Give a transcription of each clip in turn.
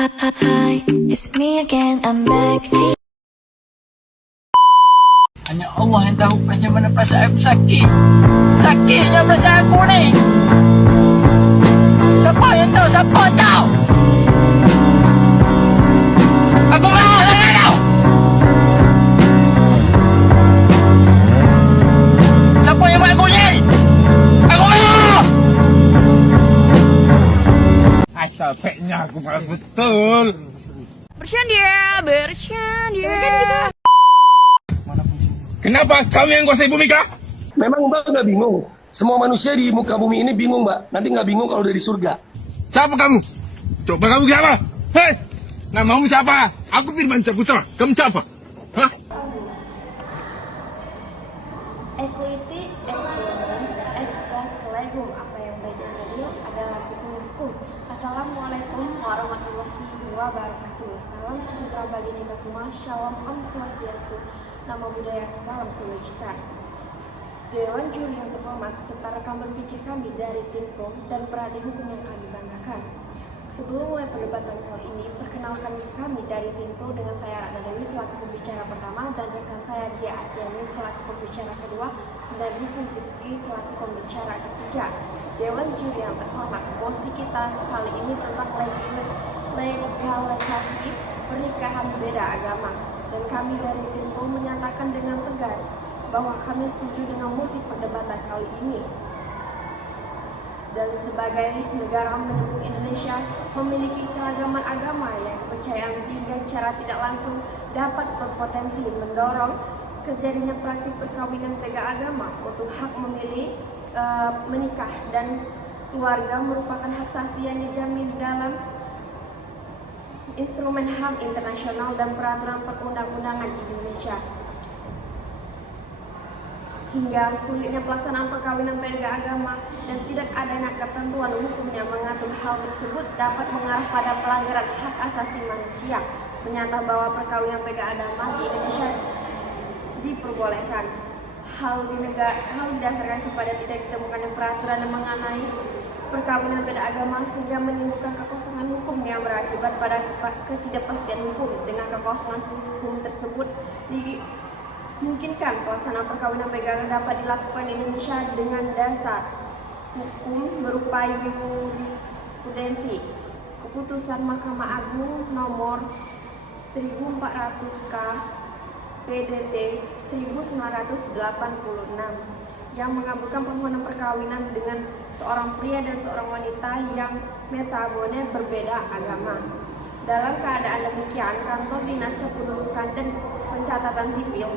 Hi, it's me again, I'm back. Hanya Allah yang tahu bagaimana perasaan aku sakit. Sakitnya perasaan aku ni. Siapa yang tahu? Siapa tahu? Aku mahu dengan kau. Siapa yang buat aku ni? Aku mahu. Asal peknya aku malas betul. Bercanda. Kenapa kami yang kuasai bumi kah? Memang Mbak nggak bingung? Semua manusia di muka bumi ini bingung Mbak. Nanti nggak bingung kalau udah di surga. Siapa kamu? Coba kamu siapa? Hei, namamu siapa? Aku Firman Saputra. Kamu siapa? Hah? Equity, excellent, Assalamualaikum. Apa yang baik dan adil adalah hukum. Assalamualaikum warahmatullahi wabarakatuh. Salam sejahtera bagi kita semua. Shalom Om Swastiastu. Nama budaya salam kebajikan. Dewan Juri yang terhormat serta rekan berpikir kami dari tim POM dan perhati hukum yang kami banggakan. Sebelum mulai perdebatan kali ini, perkenalkan kami dari tim POM dengan saya Ratna Dewi selaku pembicara pertama dan rekan saya Dia Ardiani selaku pembicara kedua dan Rifan Sidki selaku pembicara ketiga. Dewan Juri yang terhormat, mosi kita kali ini tentang legalisasi pernikahan beda agama. Dan kami dari tim POM menyatakan dengan tegas bahwa kami setuju dengan musik perdebatan kali ini. Dan sebagai negara mendukung Indonesia memiliki keragaman agama yang kepercayaan sehingga secara tidak langsung dapat berpotensi mendorong terjadinya praktik perkawinan beda agama. Untuk hak memilih menikah dan keluarga merupakan hak asasi yang dijamin dalam instrumen HAM internasional dan peraturan perundang-undangan Indonesia. Hingga sulitnya pelaksanaan perkawinan beda agama dan tidak adanya ketentuan hukum yang mengatur hal tersebut dapat mengarah pada pelanggaran hak asasi manusia. Menyata bahwa perkawinan beda agama di Indonesia diperbolehkan. Hal didasarkan kepada tidak ditemukannya peraturan yang mengenai perkawinan beda agama sehingga menimbulkan kekosongan hukum yang berakibat pada ketidakpastian hukum. Dengan kekosongan hukum tersebut dimungkinkan pelaksanaan perkawinan beda agama dapat dilakukan di Indonesia dengan dasar hukum berupa jurisprudensi keputusan Mahkamah Agung nomor 1400 K PDT 1986 yang mengabulkan permohonan perkawinan dengan seorang pria dan seorang wanita yang notabene berbeda agama. Dalam keadaan demikian, kantor dinas kependudukan dan pencatatan sipil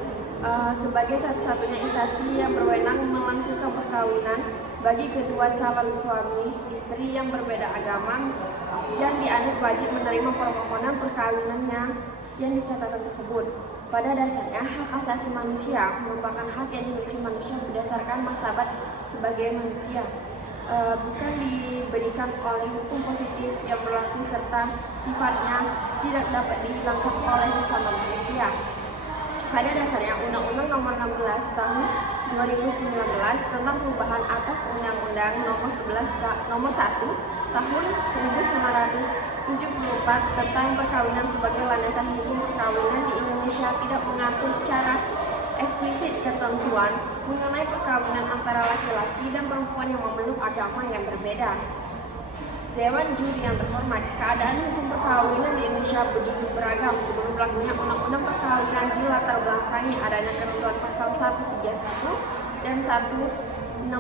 sebagai satu-satunya instansi yang berwenang melangsungkan perkawinan bagi kedua calon suami istri yang berbeda agama yang dianggap wajib menerima permohonan perkawinannya yang dicatatkan tersebut. Pada dasarnya, hak asasi manusia merupakan hak yang dimiliki manusia berdasarkan martabat sebagai manusia, bukan diberikan oleh hukum positif yang berlaku serta sifatnya tidak dapat dihilangkan oleh sesama manusia. Pada dasarnya, Undang-Undang Nomor 16 Tahun 2019 tentang perubahan atas Undang-Undang Nomor 1 Tahun 1974 tentang perkawinan sebagai landasan hukum perkawinan di Indonesia tidak mengatur secara eksplisit ketentuan mengenai perkawinan antara laki-laki dan perempuan yang memeluk agama yang berbeda. Dewan Juri yang terhormat, keadaan hukum perkawinan di Indonesia begitu beragam. Sebelum berlakunya Undang-Undang Perkawinan dilatar belakangi adanya ketentuan pasal 131 dan 163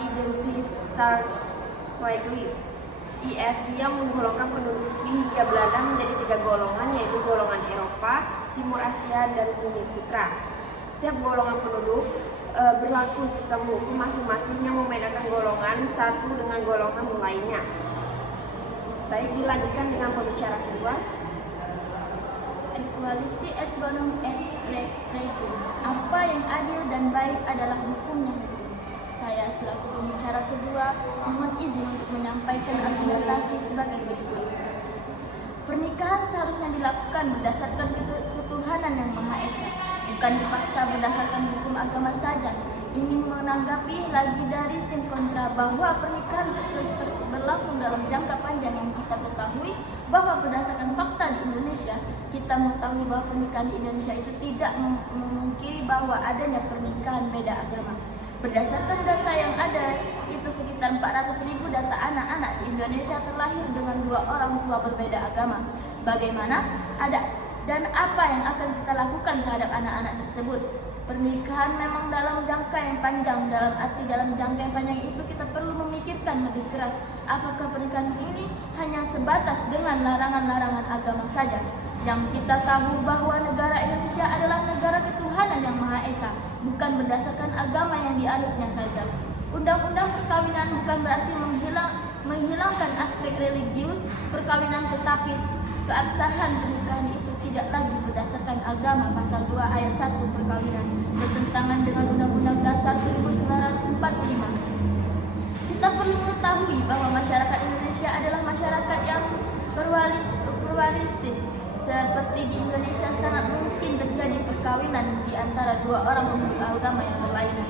Identitas Stateless IS yang menggolongkan penduduk hingga Belanda menjadi 3 golongan, yaitu golongan Eropa, Timur Asia, dan Bumi Putra. Setiap golongan penduduk berlaku sistem hukum masing-masing yang membedakan golongan satu dengan golongan lainnya. Baik, dilanjutkan dengan pembicara kedua. Equality et bonum et lex regum. Apa yang adil dan baik adalah hukumnya hukum. Saya selaku pembicara kedua mohon izin untuk menyampaikan argumentasi sebagai berikut. Pernikahan seharusnya dilakukan berdasarkan ketuhanan yang Maha Esa, bukan dipaksa berdasarkan hukum agama saja. Ingin menanggapi lagi dari tim kontra bahwa pernikahan berlangsung dalam jangka panjang yang kita ketahui bahwa berdasarkan fakta di Indonesia, kita mengetahui bahwa pernikahan di Indonesia itu tidak memungkiri bahwa adanya pernikahan beda agama. Berdasarkan data yang ada, itu sekitar 400.000 data anak-anak di Indonesia terlahir dengan dua orang tua berbeda agama. Bagaimana dan apa yang akan kita lakukan terhadap anak-anak tersebut? Pernikahan memang dalam jangka yang panjang. Dalam jangka yang panjang itu kita perlu memikirkan lebih keras. Apakah pernikahan ini hanya sebatas dengan larangan-larangan agama saja? Yang kita tahu bahwa negara Indonesia adalah negara ketuhanan yang Maha Esa, bukan berdasarkan agama yang dianutnya saja. Undang-undang perkawinan bukan berarti menghilangkan aspek religius perkawinan, tetapi keabsahan pernikahan itu tidak lagi berdasarkan agama. Pasal 2 ayat 1 perkawinan bertentangan dengan Undang-Undang Dasar 1945. Kita perlu mengetahui bahwa masyarakat Indonesia adalah masyarakat yang pluralistis. Seperti di Indonesia sangat mungkin terjadi perkawinan di antara dua orang pemeluk agama yang berlainan.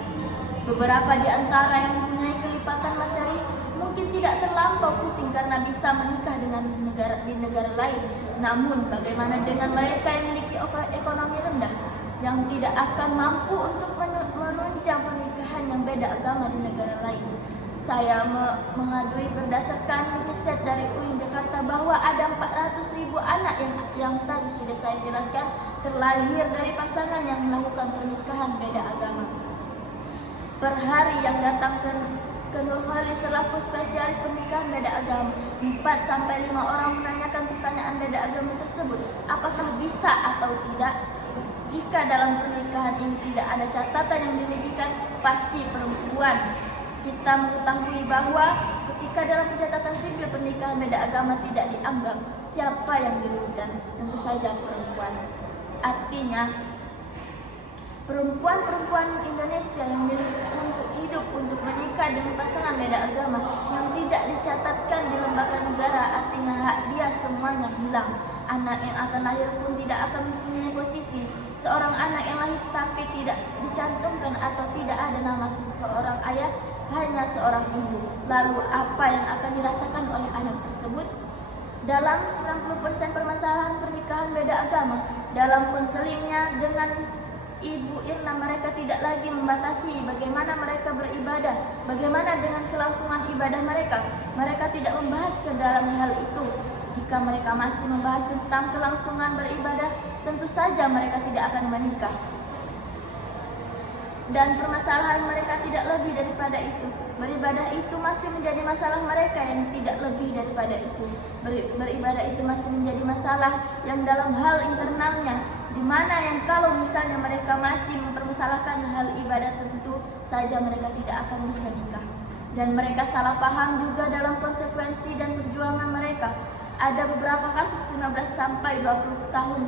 Beberapa di antara yang mempunyai kelipatan materi mungkin tidak terlampau pusing karena bisa menikah dengan di negara lain. Namun bagaimana dengan mereka yang memiliki ekonomi rendah, yang tidak akan mampu untuk menunjang pernikahan yang beda agama di negara lain? Saya mengadui berdasarkan riset dari UIN Jakarta bahwa ada 400.000 anak yang tadi sudah saya jelaskan terlahir dari pasangan yang melakukan pernikahan beda agama. Per hari yang datang ke Nurholi selaku spesialis pernikahan beda agama, 4-5 orang menanyakan pertanyaan beda agama tersebut. Apakah bisa atau tidak? Jika dalam pernikahan ini tidak ada catatan yang dirugikan, pasti perempuan. Kita mengetahui bahwa ketika dalam pencatatan sipil pernikahan beda agama tidak dianggap, siapa yang dirugikan? Tentu saja perempuan. Artinya, perempuan-perempuan Indonesia yang memilih untuk hidup, untuk menikah dengan pasangan beda agama yang tidak dicatatkan di lembaga negara, artinya hak dia semuanya hilang. Anak yang akan lahir pun tidak akan mempunyai posisi. Seorang anak yang lahir tapi tidak dicantumkan atau tidak ada nama seseorang ayah, hanya seorang ibu. Lalu apa yang akan dirasakan oleh anak tersebut? Dalam 90% permasalahan pernikahan beda agama, dalam konselingnya dengan Ibu Irna, mereka tidak lagi membatasi bagaimana mereka beribadah, bagaimana dengan kelangsungan ibadah mereka. Mereka tidak membahas ke dalam hal itu. Jika mereka masih membahas tentang kelangsungan beribadah, tentu saja mereka tidak akan menikah. Dan permasalahan mereka tidak lebih daripada itu. Beribadah itu masih menjadi masalah mereka yang tidak lebih daripada itu. Beribadah itu masih menjadi masalah yang dalam hal internalnya, di mana yang kalau misalnya mereka masih mempermasalahkan hal ibadah, tentu saja mereka tidak akan bisa nikah. Dan mereka salah paham juga dalam konsekuensi dan perjuangan mereka. Ada beberapa kasus 15-20 tahun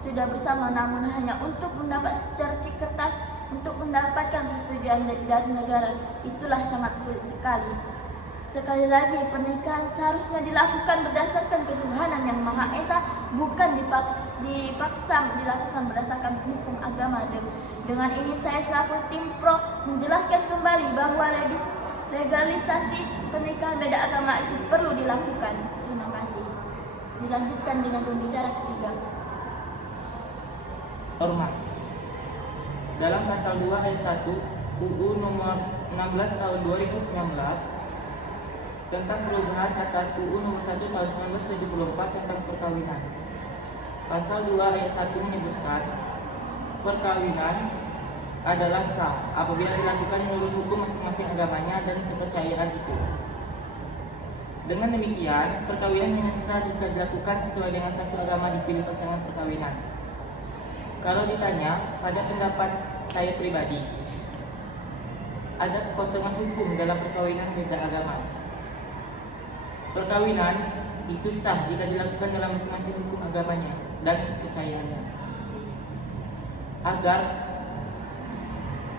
sudah bersama, namun hanya untuk mendapat secercik kertas, untuk mendapatkan persetujuan dari negara. Itulah sangat sulit sekali. Sekali lagi, pernikahan seharusnya dilakukan berdasarkan ketuhanan yang Maha Esa, bukan dipaksa dilakukan berdasarkan hukum agama. Dengan ini saya selaku tim pro menjelaskan kembali bahwa legalisasi pernikahan beda agama itu perlu dilakukan. Terima kasih. Dilanjutkan dengan pembicara ketiga. Hormat. Dalam pasal 2 ayat 1 UU nomor 16 tahun 2019 tentang perubahan atas UU nomor 1 tahun 1974 tentang perkawinan. Pasal 2 ayat 1 menyebutkan perkawinan adalah sah apabila dilakukan menurut hukum masing-masing agamanya dan kepercayaan itu. Dengan demikian, perkawinan hanya sah jika dilakukan sesuai dengan satu agama dipilih pasangan perkawinan. Kalau ditanya, pada pendapat saya pribadi, ada kekosongan hukum dalam perkawinan beda agama. Perkawinan itu sah jika dilakukan dalam masing-masing hukum agamanya dan kepercayaannya.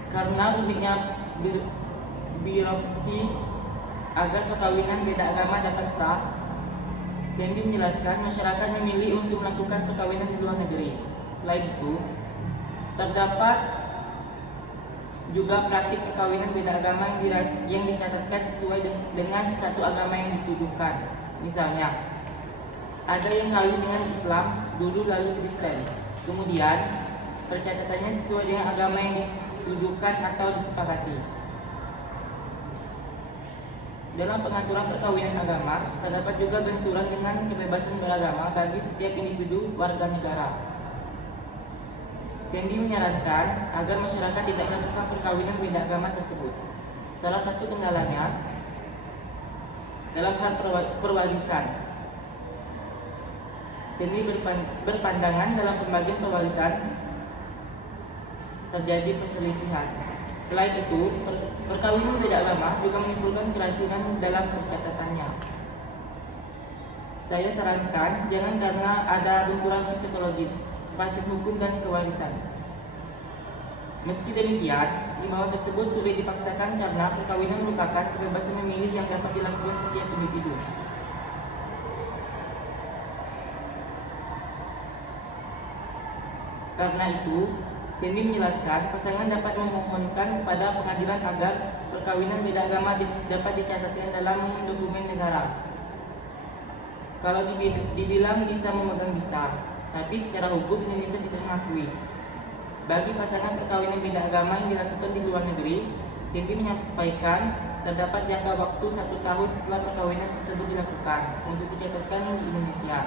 Karena rumitnya birokrasi agar perkawinan beda agama dapat sah, Sandy menjelaskan masyarakat memilih untuk melakukan perkawinan di luar negeri. Selain itu, terdapat juga praktik perkawinan beda agama yang dicatatkan sesuai dengan satu agama yang dituduhkan. Misalnya, Ada yang kawin dengan Islam dulu lalu Kristen. Kemudian percatatannya sesuai dengan agama yang dituduhkan atau disepakati. Dalam pengaturan perkawinan agama, terdapat juga benturan dengan kebebasan beragama bagi setiap individu warga negara. Sandy menyarankan agar masyarakat tidak melakukan perkawinan beda agama tersebut. Salah satu kendalanya dalam hal perwarisan. Sandy berpandangan dalam pembagian pewarisan terjadi perselisihan. Selain itu, perkawinan beda agama juga menimbulkan keracunan dalam percatatannya. Saya sarankan jangan karena ada benturan psikologis, pasif hukum dan kewarisan. Meski demikian, imbauan tersebut sulit dipaksakan karena perkawinan merupakan kebebasan memilih yang dapat dilakukan setiap individu. Karena itu, Sandy menjelaskan pasangan dapat memohonkan kepada pengadilan agar perkawinan beda agama dapat dicatatkan dalam dokumen negara. Kalau dibilang bisa memegang bisa, tapi secara hukum Indonesia tidak mengakui. Bagi pasangan perkawinan beda agama yang dilakukan di luar negeri, Sandy menyampaikan terdapat jangka waktu 1 tahun setelah perkawinan tersebut dilakukan untuk dicatatkan di Indonesia.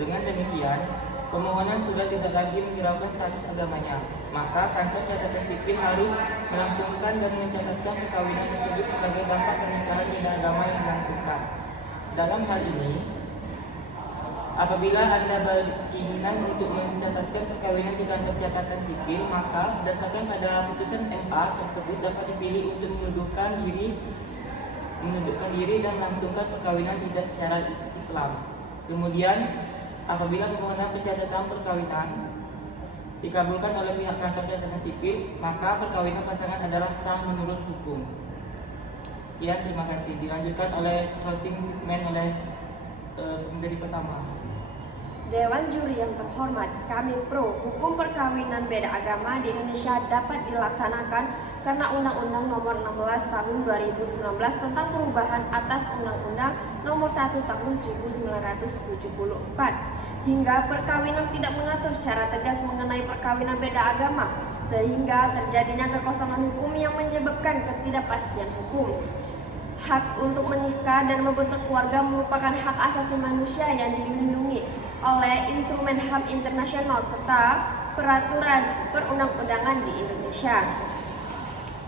Dengan demikian, pemohonan sudah tidak lagi menghiraukan status agamanya, maka kantor catatan sipil harus melangsungkan dan mencatatkan perkawinan tersebut sebagai dampak pernikahan beda agama yang dilangsungkan. Dalam hal ini, apabila Anda berkeinginan untuk mencatatkan perkawinan di kantor catatan sipil, maka berdasarkan pada putusan MA tersebut dapat dipilih untuk menundukkan diri dan melangsungkan perkawinan tidak secara Islam. Kemudian, apabila permohonan pencatatan perkawinan dikabulkan oleh pihak kantor catatan sipil, maka perkawinan pasangan adalah sah menurut hukum. Sekian, terima kasih. Dilanjutkan oleh closing statement oleh pemberi pertama. Dewan Juri yang terhormat, kami pro hukum perkawinan beda agama di Indonesia dapat dilaksanakan karena Undang-Undang Nomor 16 Tahun 2019 tentang perubahan atas Undang-Undang Nomor 1 Tahun 1974 hingga perkawinan tidak mengatur secara tegas mengenai perkawinan beda agama sehingga terjadinya kekosongan hukum yang menyebabkan ketidakpastian hukum. Hak untuk menikah dan membentuk keluarga merupakan hak asasi manusia yang dilindungi oleh instrumen HAM internasional serta peraturan perundang-undangan di Indonesia.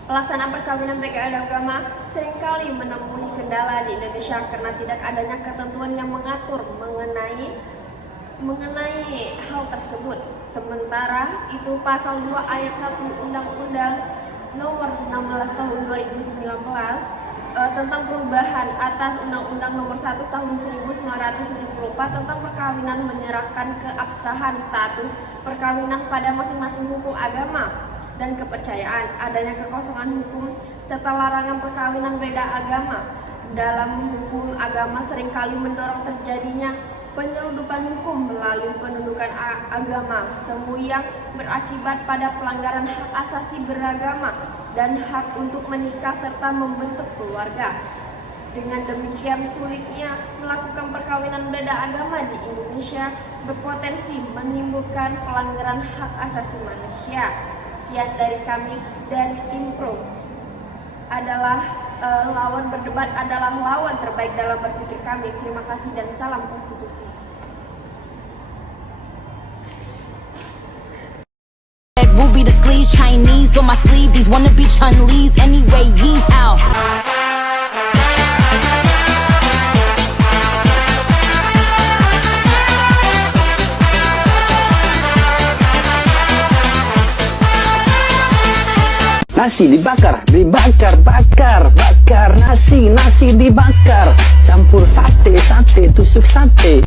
Pelaksanaan perkawinan beda agama seringkali menemui kendala di Indonesia karena tidak adanya ketentuan yang mengatur mengenai hal tersebut. Sementara itu pasal 2 ayat 1 Undang-Undang Nomor 16 Tahun 2019 tentang perubahan atas Undang-Undang Nomor 1 Tahun 1974 tentang perkawinan menyerahkan keabsahan status perkawinan pada masing-masing hukum agama dan kepercayaan. Adanya kekosongan hukum serta larangan perkawinan beda agama dalam hukum agama seringkali mendorong terjadinya penyeludupan hukum melalui penundukan agama, semu yang berakibat pada pelanggaran hak asasi beragama dan hak untuk menikah serta membentuk keluarga. Dengan demikian, sulitnya melakukan perkawinan beda agama di Indonesia berpotensi menimbulkan pelanggaran hak asasi manusia. Sekian dari kami dari tim Pro. Lawan berdebat adalah lawan terbaik dalam berpikir kami. Terima kasih dan salam konstitusi. Ruby the sleeves, Chinese on my sleeve. These wanna be Chun-Li's anyway. Yeehaw. Nasi dibakar, bakar nasi dibakar, campur sate, tusuk sate.